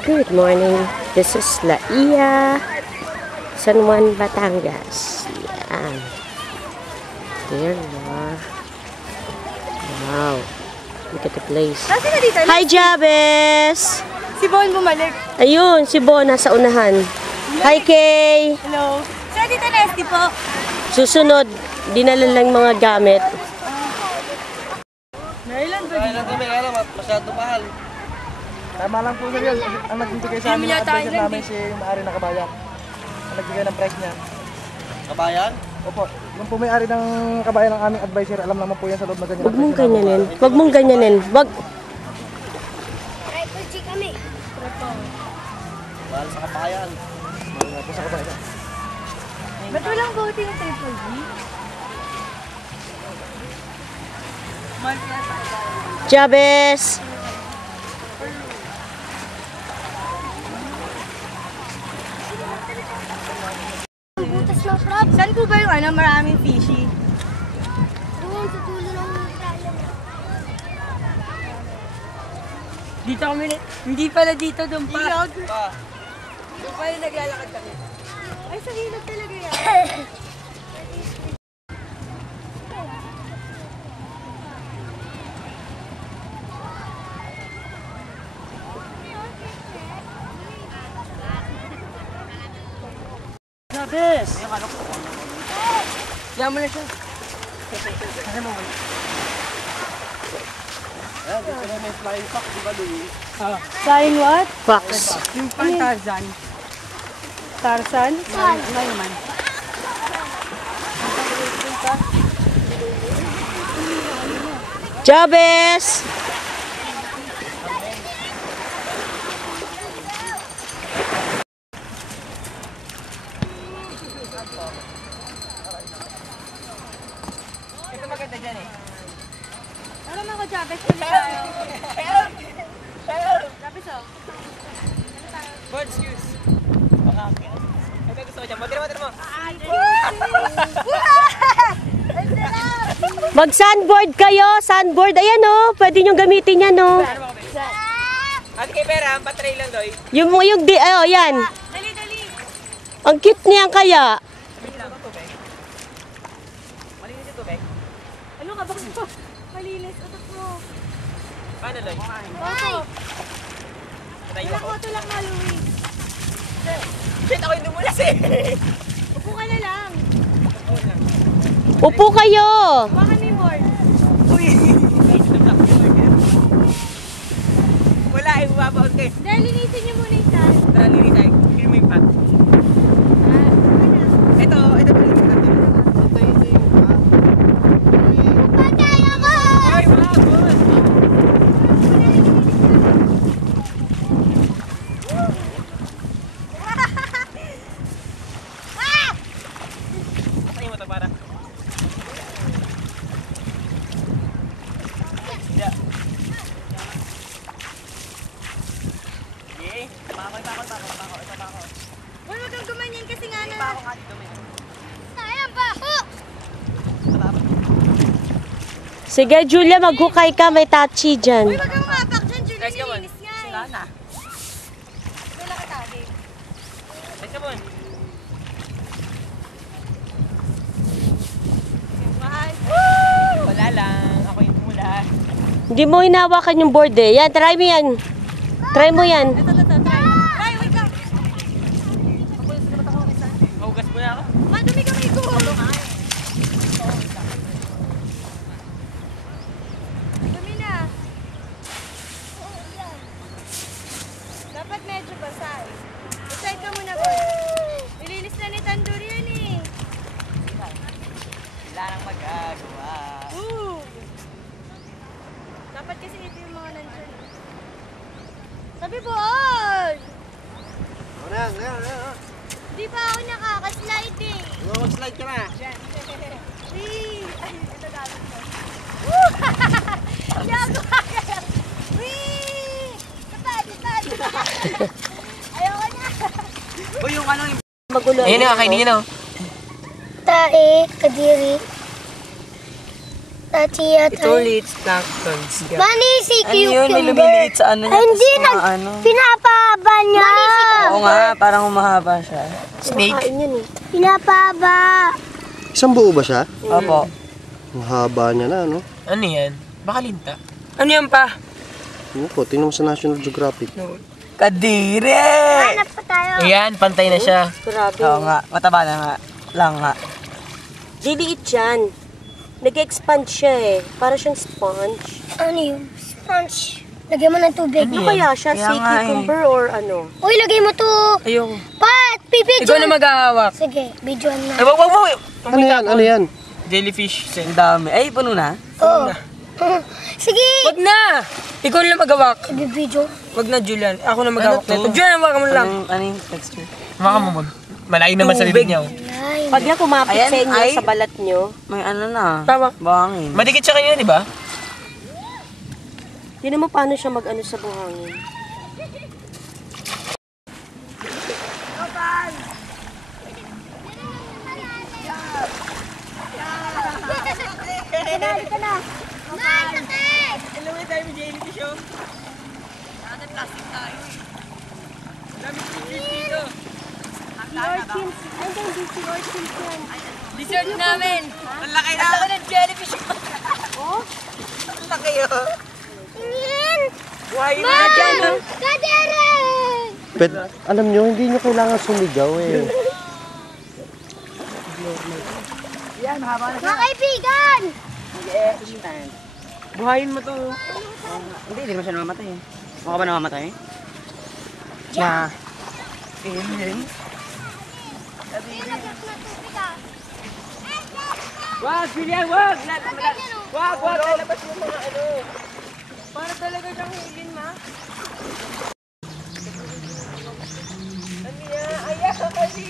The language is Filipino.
Good morning. This is Laia, San Juan, Batangas. Yan. There na. Wow. Look at the place. Hi, Jabez! Si Bon bumalik. Ayun, si Bon nasa unahan. Hi, Kay! Hello. Sir, dito Nesty po. Susunod, dinala lang mga gamit. Maryland ba dito? Kami alam at masyado mahal. Tama lang po sir yun. Ang nagbibigay sa amin ng advisor namin si may-ari ng Kabayan. Ang nagbigay ng price niya. Kabayan? Opo. Yung po may-ari ng Kabayan ng aming advisor, alam naman po yan sa loob na ganyan. Huwag mong ganyanin. Huwag mong ganyanin. Wag. Ay, kursi kami. Mahal sa Kabayan. Mahal po sa Kabayan. Ba't walang voting ng Triple G? Jabez! Saan po ba yung maraming fishy? Doon sa dulo ng tayo. Dito kami, hindi pala dito, doon pa. Doon pa yung naglalakad kami. Ay, sa hilog talaga yan. Jabez! Diyan mo na siya. Ayan, dito na may flying fox, di ba Louie? Flying what? Fox. Yung pang Tarzan. Tarzan? Ano naman? Jabez! Ito maganda dyan eh. Alam ako, Jabez. Jabez, oh. Bird, excuse. Makakit. Ito gusto ko dyan. Matira mo. Mag-sandboard kayo. Sandboard. Ayan o. Pwede nyo gamitin yan o. Ate kay Pera, patray lang doy. Yung yan. Dali, dali. Ang cute niyan kaya. Malinis yung tubig. Ano ka? Bakit mo? Malinis. Utot mo. Paano doy? Ay! Patay Wala ako. ko tulak na, Louie. Shit, ako yung dumulas eh. Upo ka na lang. Upo kayo. Hawakan mo yung board. Uy! Wala eh, bumabaon kayo. Dahil linisin niyo muna yung sand. Tara, linis tayo. Kaya mo yung pat. Ito pa linis natin. Ito yung Patay ako! Ay, mabot! Patay mo ito para. Yeah. Okay. Pako. Ito pako. Uy, wag kang gumanyan kasi nga na. Pako ka dito, men. Sayang pa ako! Sige, Julia, maghukay ka. May tachi dyan. Uy, wag kang mapak dyan, Julie. Guys, come on. Nilinis nga Sila eh. na. Wala ka tagi. Guys, come on. Wala lang. Ako yung tumula. Hindi mo hinawakan yung board eh. Yan, try mo yan. Try mo yan. Ito, try. Ay, wait lang. Mahugas mo na ako. Madumi kamay ko. Dumi na. Dapat medyo basa eh. Decide ka muna, boy. Nilinis na ni Tandoori yan eh. Wala nang magagawa. Ooh. Dapat kasi ito yung mga nandyan. Sabi po, oy! Di ba ako nakaka-slide eh? Mag-slide ka na. Wee! Ay, ito gamit mo. Yago ka! Wee! Kapad! Ayoko na! Uy, yung ano yung... Magulo. Ayan na, kainin nyo. Tae, kadiri. Ito ulit, plankton. Mani si Ano yun? May cucumber. lumiliit sa ano niya. Ay, hindi tapos mga ano. pinapahaba niya. Oo nga, parang humahaba siya. Snake? Kain yan eh. Pinapahaba. Isang buo ba siya? Opo. Ang haba niya na, no? Ano yan? Baka linta. Ano yan pa? Ano po, tingnan mo sa National Geographic. Kadire! Hanap pa tayo. Ayan, pantay na siya. Grabe. Oo nga, mataba na nga. Lang nga. Liliit yan. Nag-expand siya eh. Para siyang sponge. Ano yun? Sponge. Lagyan mo ng tubig. Ano kaya siya? Kaya Sea nga eh. cucumber or ano? Uy, lagay mo to. Ayoko. Pat, pipidyo. Ikaw na maghahawak. Sige, videoan Ay, na. wag. Ano yan? Ano yan? Jellyfish. Ang dami. Ay, puno na. Oo. Sige. Wag na! Ikaw na maghawak. Ibibidyo. Wag na, Julian. Ako na maghawak na ito. Julian, hawakan mo lang. Ano yung texture? Hawakan mo, Malayo naman sa bibig niya. Ay. Pag na kumapit Ayan, sa inyo ay. sa balat nyo, May ano na. Tama. Bangin. Madikit siya kayo, di ba? yun mo paano siya mag-ano sa buhangin. Halika na. Nay, sakit. Alam mo tayo may jellyfish, oh. Ano, plastic tayo, eh. Dami jellyfish dito. Orchins. Andun, DC orchins yan. Dessert namin. Ang laki na. Ang laki ng jellyfish. Oh? Ang laki, oh. Tingin. Buhay na dyan, oh. Kadere. Pet, alam nyo, hindi nyo kailangan sumigaw eh. Mga kaibigan. Buhayin mo to. Hindi naman siya namamatay. Mukha ba namamatay? Yeah. Alien. Wag, Julian, wag! Wag, lalabas yung mga ano. Para talaga siyang alien, ma. Ano yan? Ayan, kasi.